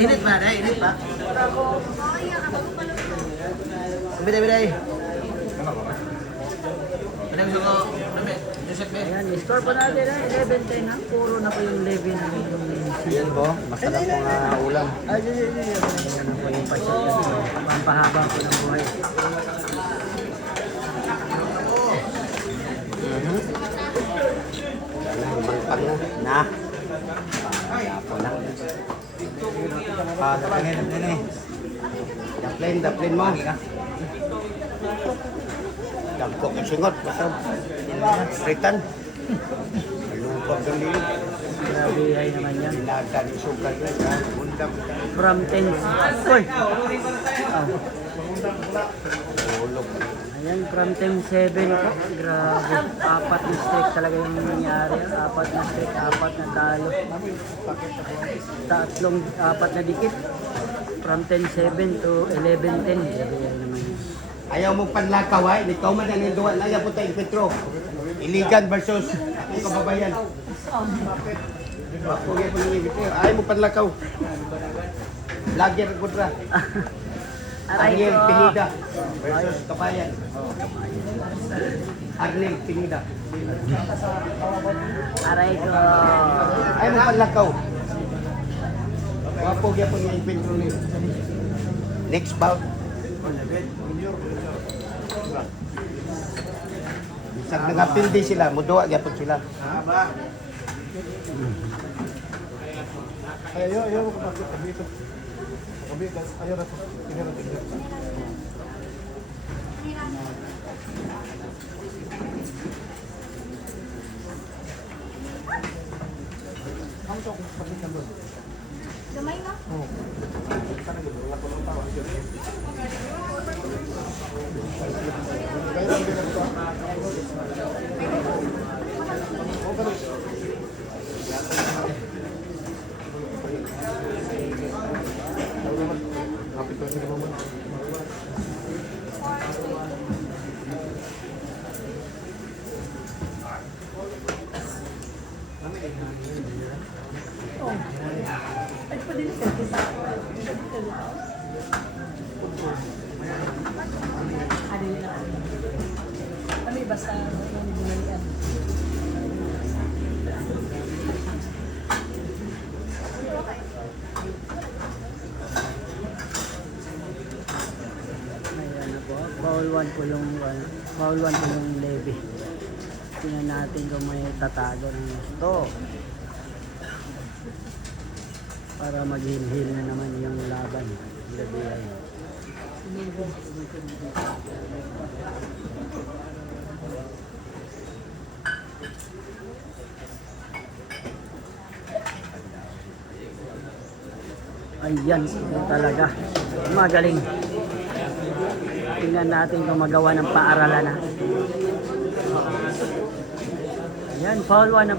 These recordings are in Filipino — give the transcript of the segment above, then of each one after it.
Init ba? Init ba? Biday. Ano gusto ko? Ayan, score po natin na 11-10 ha. Puro na po yung 11 na yung Yan po, masarap po nga ulam. ay, ayan na po yung pasyat na pampahaba po ng buhay. Bangpang na. Yapo na. Daplin. Daplin mo. Dagkok yung singot. Masarap. Fritan. Malupag ng lilig. Grabe ay naman yan. Sinagdan yung sugar na. Bundang. From 10. Uy! Ulog. Ayan, from 10-7 po. Grabe. 4 na streak talaga yung nangyari. 4 na streak, 4 na talo. 4 na dikit. From 10-7 to 11-10. Grabe yan naman yan. Ayaw mong panlakaw ay. Ikaw man ang duwa. Ayaw po tayong Petro. Iligan versus ang kababayan. Pugay po ng ibig. Ayaw mo panlakaw. Vlogger Gudra. Ariel Pinida versus Kabayan. Arnel Pinida. Aray ko. Ayaw mo panlakaw. Pugay po ng ibig. Next bout. Isang nangapildi sila, muduwa gyapon sila. Ayaw ko kapag kabito. Kabito, ayaw na. Tingnan. Kamu to kung pagkikan doon. Gamay na? Oo. Sana gano'n, wala ko lang tawag. Kaya lang din ako. Kapit ko sa naman. Kami basta yung ginalian. Ayan na po. Foul 1 po yung foul 1 po yung levy. Tingnan natin kung may tatago ng gusto. Para mag-heal na naman yung laban. Gabi ay. Ayan, yun talaga. Magaling. Tingnan natin kung magawa ng paaralan na. Ayan, foul 1 ba?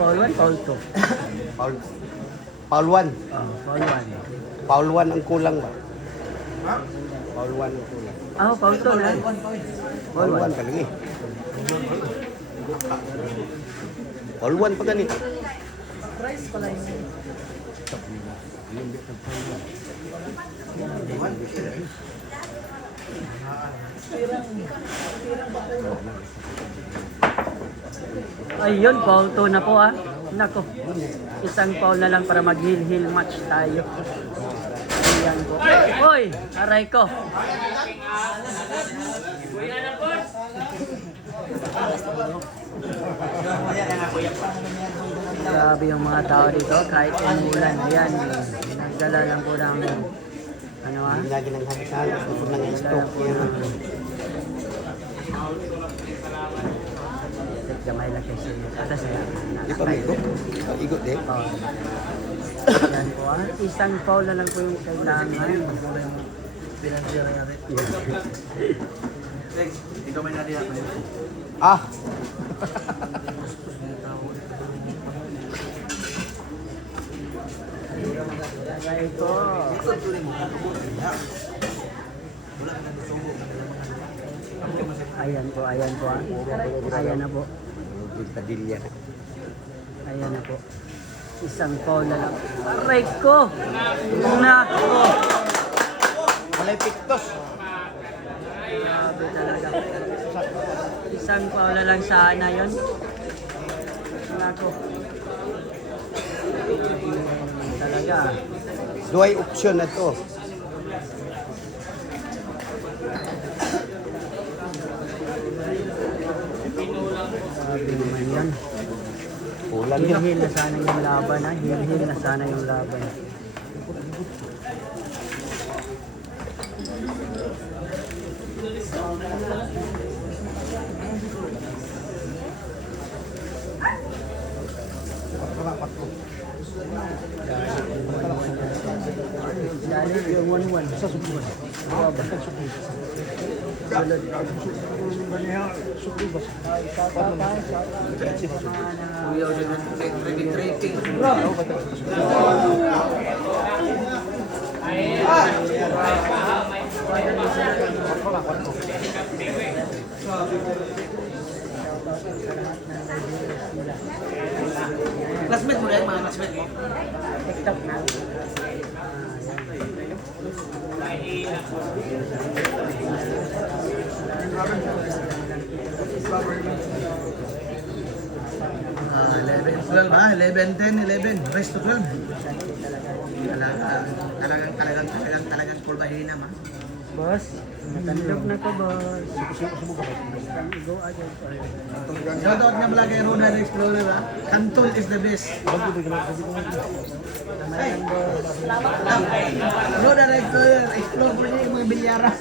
Foul 1, foul 2. Paul 1. Oh, foul 1. Paul 1 ang kulang ba? Paul 1 ang kulang. Ah, foul 2 na. Paul 1 ka lagi. Paul 1 pa ganit. Rice pala yun. Ayun, foul 2 na po ah. Nako. Isang foul na lang para mag-heal match tayo. Ayan po. Hoy, aray ko. Grabe yung mga tao dito, kahit umulan. Ayan, nagdala lang po ng ano ah. Lagi nang habisan, kung nang Nagdala stock po yun. ng gamay lang kasi atas na. Di pa may igot? Igot din. Yan po ah. Isang foul na lang po yung kailangan. Pinansiya na natin. Ikaw may nadi ako. Ah, Aray ko. Ayan po, ayan po. Ayan na po. Padilla. Ayan na po. Isang foul na lang. Aray ko! Nako! Walay piktos. Grabe talaga. Isang foul na lang sana yun. Nako. Talaga. Duay option na to. Grabe naman yan. Ulan yan. Hil-hil na sana yung laban ha. Hil-hil na sana yung laban. Dali yung 1-1 sa subukan. Sulod. Kuya, trading. Classmate mo na yan, mga classmate mo. TikTok na. Ah, 11, 12 ha? 11, 10, 11. Rest to 12. Talagang pulbahina ma. Boss, natandog na ko, boss. Go agad. Shoutout nga pala kay Ronald Explorer ha. Cantol is the best. Ronald Explorer, explore po niya yung mga bilyaran.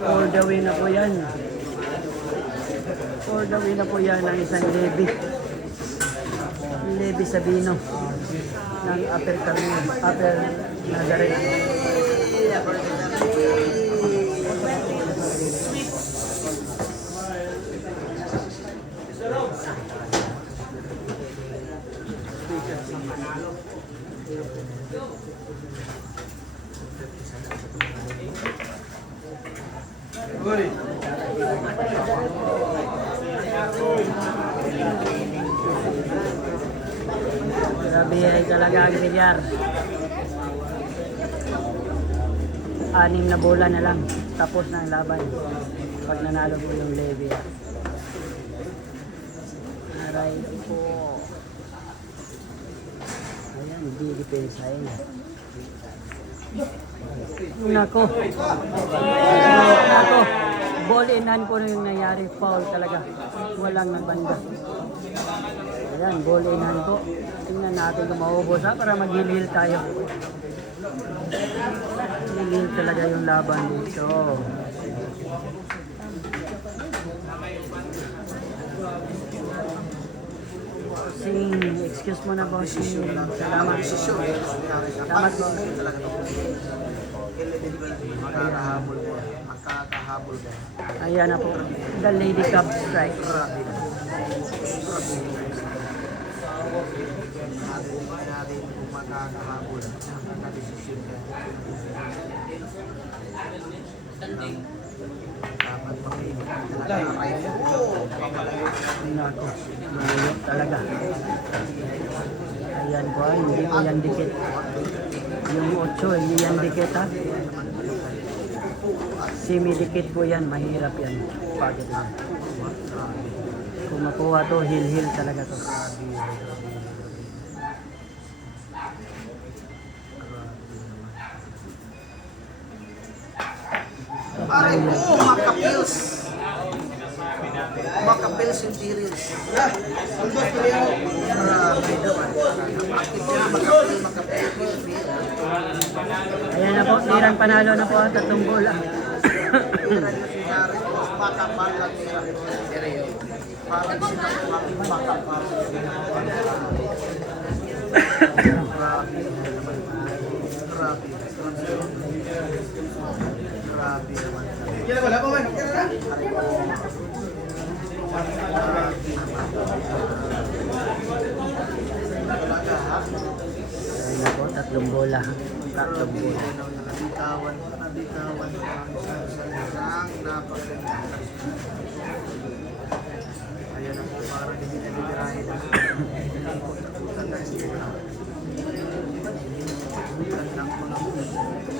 For the win na po yan. For the win na po yan ang isang Levi. Levi Sabino ng Upper Carmen, Upper Nazareth. Grabe talaga ang bilyar. 6 na bola na lang. Tapos na ang laban. Pag nanalo po yung Levi. Aray po. Ayan, di depensahin. Nako. Nako. Ball in hand po yung nangyari. Foul talaga. Walang nagbanda. Ayan, ball in hand po. Tingnan natin kung maubos ha, para mag-heal tayo. Heal talaga yung laban dito. Excuse mo na bossing. Salamat. Salamat po. Makakahabol ka. Ayan na po. The Lady Cub strikes. Natin kung makakahabol. Nakadesisyon ka. Dapat makinig. Nako. Mayroon talaga. Ayan po. Hindi po yan dikit. Yung 8, hindi yan dikit ha. Semi-dikit po yan. Mahirap yan. Pagod yan. Kung makuha to, hil-hil talaga to. Pare ko, makapils. Makapils yung series. Makapils. na po, tirang panalo na po ang tatlong bola. Ayan na po, tatlong bola. Tatlong bola. Ayan ang po parang hindi na bibirahin na.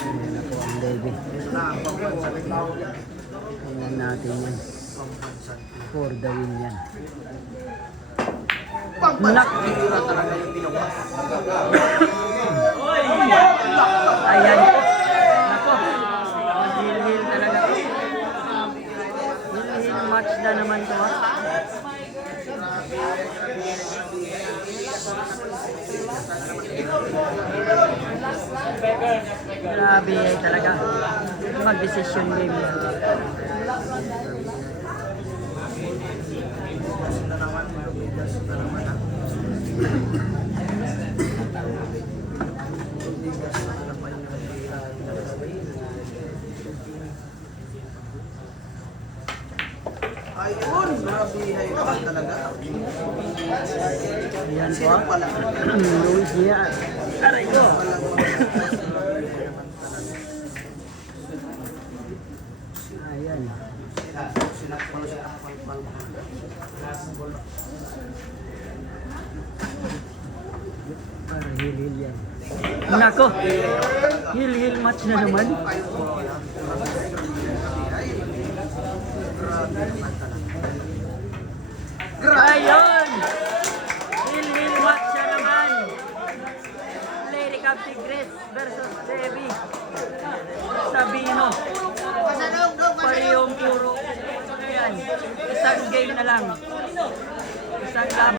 Ayan na po ang Levy. Ito na ang pambansan. Tingnan natin yan. For the win yan. Nak! Talaga yung tinubas. Ayan po. Nako. Hil-hil talaga. Hil-hil match na naman to. Ha? Grabe talaga. Mag-decision game. Ayun, grabihay naman talaga. Ayan po. Sino pala? Luis Diaz. Aray ko. Ayan. Sinakpal siya. Para hil-hil yan. Nako. Hil-hil match na naman. Ayun! Hil-hil match na naman. Lady Cup Tigres versus Devi. Sabino. Parehong puro. Ayan. Isang game na lang. Isang laban.